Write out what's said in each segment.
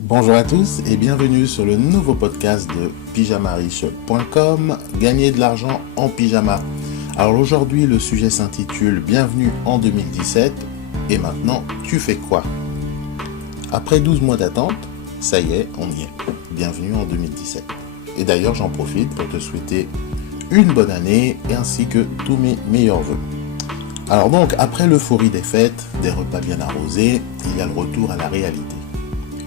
Bonjour à tous et bienvenue sur le nouveau podcast de pyjamariche.com, gagner de l'argent en pyjama. Alors aujourd'hui le sujet s'intitule Bienvenue en 2017 et maintenant tu fais quoi? Après 12 mois d'attente, ça y est, on y est. Bienvenue en 2017. Et d'ailleurs j'en profite pour te souhaiter une bonne année et ainsi que tous mes meilleurs vœux. Alors donc après l'euphorie des fêtes, des repas bien arrosés, il y a le retour à la réalité.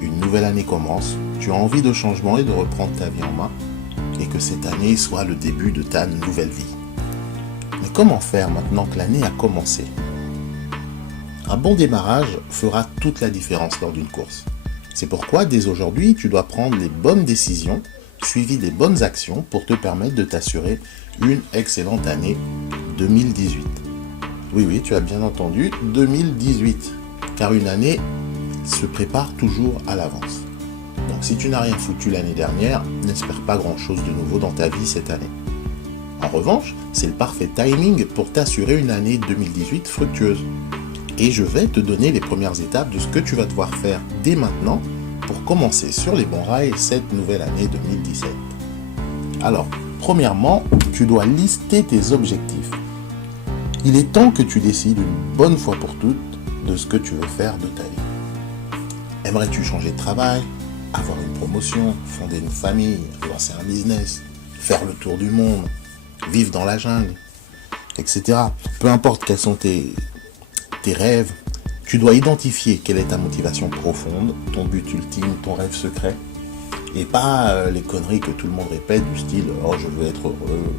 Une nouvelle année commence, tu as envie de changement et de reprendre ta vie en main, et que cette année soit le début de ta nouvelle vie. Mais comment faire maintenant que l'année a commencé? Un bon démarrage fera toute la différence lors d'une course. C'est pourquoi dès aujourd'hui, tu dois prendre les bonnes décisions, suivies des bonnes actions pour te permettre de t'assurer une excellente année 2018. Oui, tu as bien entendu, 2018, car une année se prépare toujours à l'avance. Donc si tu n'as rien foutu l'année dernière, n'espère pas grand-chose de nouveau dans ta vie cette année. En revanche, c'est le parfait timing pour t'assurer une année 2018 fructueuse. Et je vais te donner les premières étapes de ce que tu vas devoir faire dès maintenant pour commencer sur les bons rails cette nouvelle année 2017. Alors, premièrement, tu dois lister tes objectifs. Il est temps que tu décides une bonne fois pour toutes de ce que tu veux faire de ta vie. Aimerais-tu changer de travail, avoir une promotion, fonder une famille, lancer un business, faire le tour du monde, vivre dans la jungle, etc. Peu importe quels sont tes rêves, tu dois identifier quelle est ta motivation profonde, ton but ultime, ton rêve secret, et pas les conneries que tout le monde répète du style « Oh, je veux être heureux »,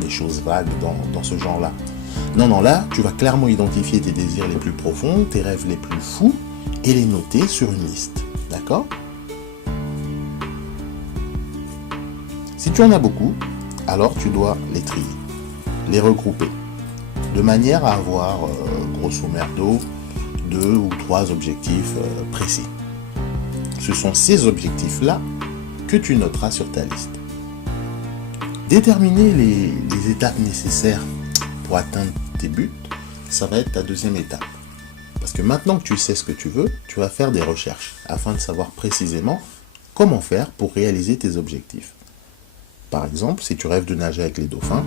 des choses vagues dans ce genre-là. Non, là, tu vas clairement identifier tes désirs les plus profonds, tes rêves les plus fous, et les noter sur une liste. D'accord? Si tu en as beaucoup, alors tu dois les trier, les regrouper, de manière à avoir, grosso merdo, 2 ou 3 objectifs précis. Ce sont ces objectifs-là que tu noteras sur ta liste. Déterminer les étapes nécessaires pour atteindre tes buts, ça va être ta deuxième étape. Parce que maintenant que tu sais ce que tu veux, tu vas faire des recherches afin de savoir précisément comment faire pour réaliser tes objectifs. Par exemple, si tu rêves de nager avec les dauphins,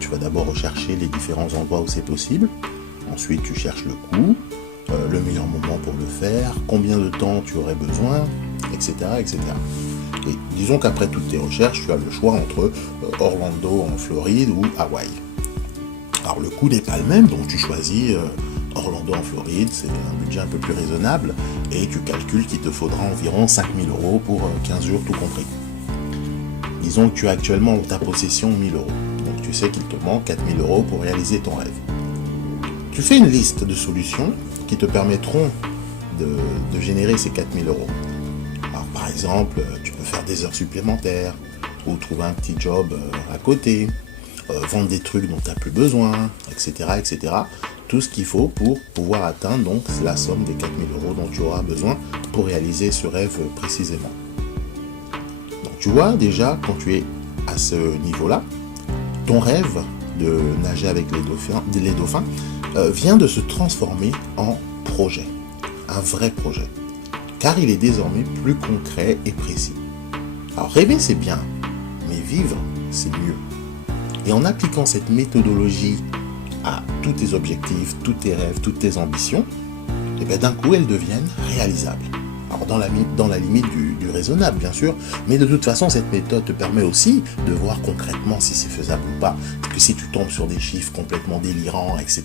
tu vas d'abord rechercher les différents endroits où c'est possible. Ensuite, tu cherches le coût, le meilleur moment pour le faire, combien de temps tu aurais besoin, etc. etc. Et disons qu'après toutes tes recherches, tu as le choix entre Orlando en Floride ou Hawaï. Alors le coût n'est pas le même, donc tu choisis Orlando en Floride, c'est un budget un peu plus raisonnable, et tu calcules qu'il te faudra environ 5 000 € pour 15 jours tout compris. Disons que tu as actuellement en ta possession 1 000 €, donc tu sais qu'il te manque 4 000 € pour réaliser ton rêve. Tu fais une liste de solutions qui te permettront de générer ces 4 000 €. Alors par exemple, tu peux faire des heures supplémentaires, ou trouver un petit job à côté, vendre des trucs dont tu n'as plus besoin, etc., etc. Tout ce qu'il faut pour pouvoir atteindre donc la somme des 4 000 € dont tu auras besoin pour réaliser ce rêve précisément. Donc tu vois déjà, quand tu es à ce niveau-là, ton rêve de nager avec les dauphins vient de se transformer en projet, un vrai projet, car il est désormais plus concret et précis. Alors rêver c'est bien, mais vivre c'est mieux. Et en appliquant cette méthodologie à tous tes objectifs, tous tes rêves, toutes tes ambitions, et bien d'un coup elles deviennent réalisables. Alors dans la limite du raisonnable bien sûr, mais de toute façon cette méthode te permet aussi de voir concrètement si c'est faisable ou pas. Parce que si tu tombes sur des chiffres complètement délirants, etc.,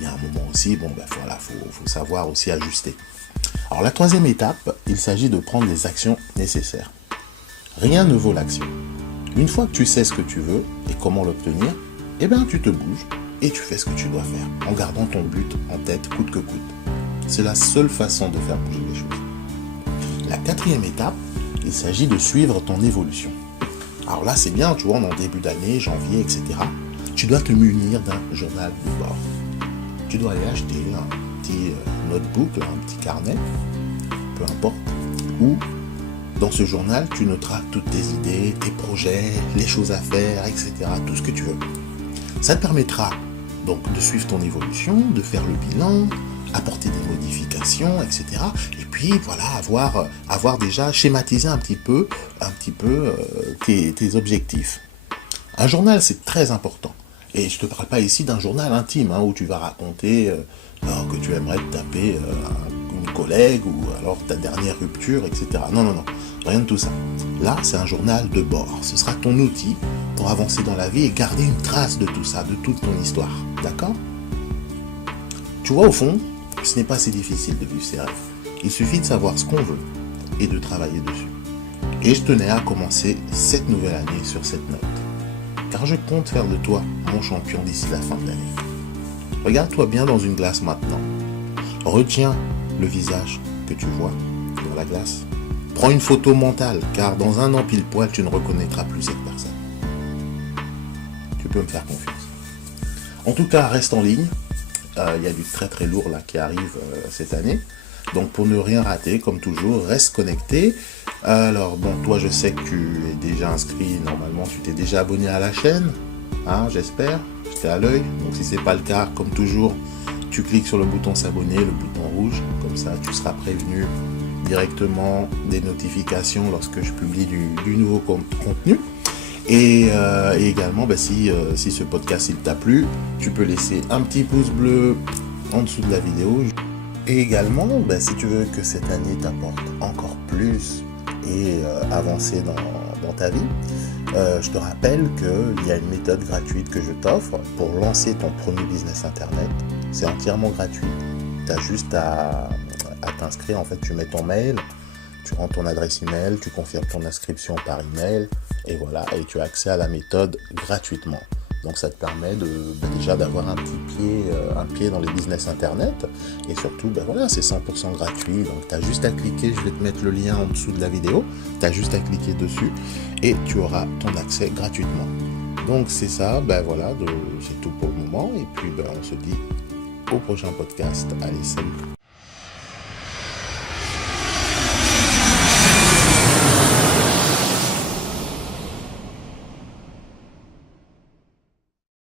il y a un moment aussi, faut savoir aussi ajuster. Alors la troisième étape, il s'agit de prendre les actions nécessaires. Rien ne vaut l'action. Une fois que tu sais ce que tu veux et comment l'obtenir, eh bien tu te bouges et tu fais ce que tu dois faire, en gardant ton but en tête coûte que coûte. C'est la seule façon de faire bouger les choses. La quatrième étape, il s'agit de suivre ton évolution. Alors là c'est bien, tu vois, on est en début d'année, janvier, etc. Tu dois te munir d'un journal de bord. Tu dois aller acheter un petit notebook, un petit carnet, peu importe, où dans ce journal, tu noteras toutes tes idées, tes projets, les choses à faire, etc. Tout ce que tu veux. Ça te permettra donc de suivre ton évolution, de faire le bilan, apporter des modifications, etc. Et puis voilà, avoir déjà schématisé un petit peu tes objectifs. Un journal, c'est très important. Et je ne te parle pas ici d'un journal intime, où tu vas raconter que tu aimerais te taper une collègue ou alors ta dernière rupture, etc. Non, non, non, rien de tout ça. Là, c'est un journal de bord. Ce sera ton outil pour avancer dans la vie et garder une trace de tout ça, de toute ton histoire. D'accord ? Tu vois, au fond, ce n'est pas si difficile de vivre ses rêves. Il suffit de savoir ce qu'on veut et de travailler dessus. Et je tenais à commencer cette nouvelle année sur cette note. Car je compte faire de toi mon champion d'ici la fin de l'année. Regarde-toi bien dans une glace maintenant. Retiens le visage que tu vois dans la glace. Prends une photo mentale, car dans un an pile poil, tu ne reconnaîtras plus cette personne. Tu peux me faire confiance. En tout cas, reste en ligne. Il y a du très très lourd là qui arrive cette année. Donc pour ne rien rater, comme toujours, reste connecté. Alors bon, toi je sais que tu es déjà inscrit, normalement tu t'es déjà abonné à la chaîne, j'espère, j'étais à l'œil. Donc si c'est pas le cas, comme toujours, tu cliques sur le bouton s'abonner, le bouton rouge, comme ça tu seras prévenu directement des notifications lorsque je publie du nouveau contenu. Et également, si ce podcast il t'a plu, tu peux laisser un petit pouce bleu en dessous de la vidéo. Et également, si tu veux que cette année t'apporte encore plus et avancer dans ta vie, je te rappelle qu'il y a une méthode gratuite que je t'offre pour lancer ton premier business internet. C'est entièrement gratuit. Tu as juste à t'inscrire. En fait, tu mets ton mail, tu rentres ton adresse email, tu confirmes ton inscription par email et voilà, et tu as accès à la méthode gratuitement. Donc ça te permet déjà d'avoir un pied dans les business internet. Et surtout, c'est 100% gratuit. Donc tu as juste à cliquer, je vais te mettre le lien en dessous de la vidéo. Tu as juste à cliquer dessus et tu auras ton accès gratuitement. Donc c'est ça, c'est tout pour le moment. Et puis on se dit au prochain podcast. Allez, salut.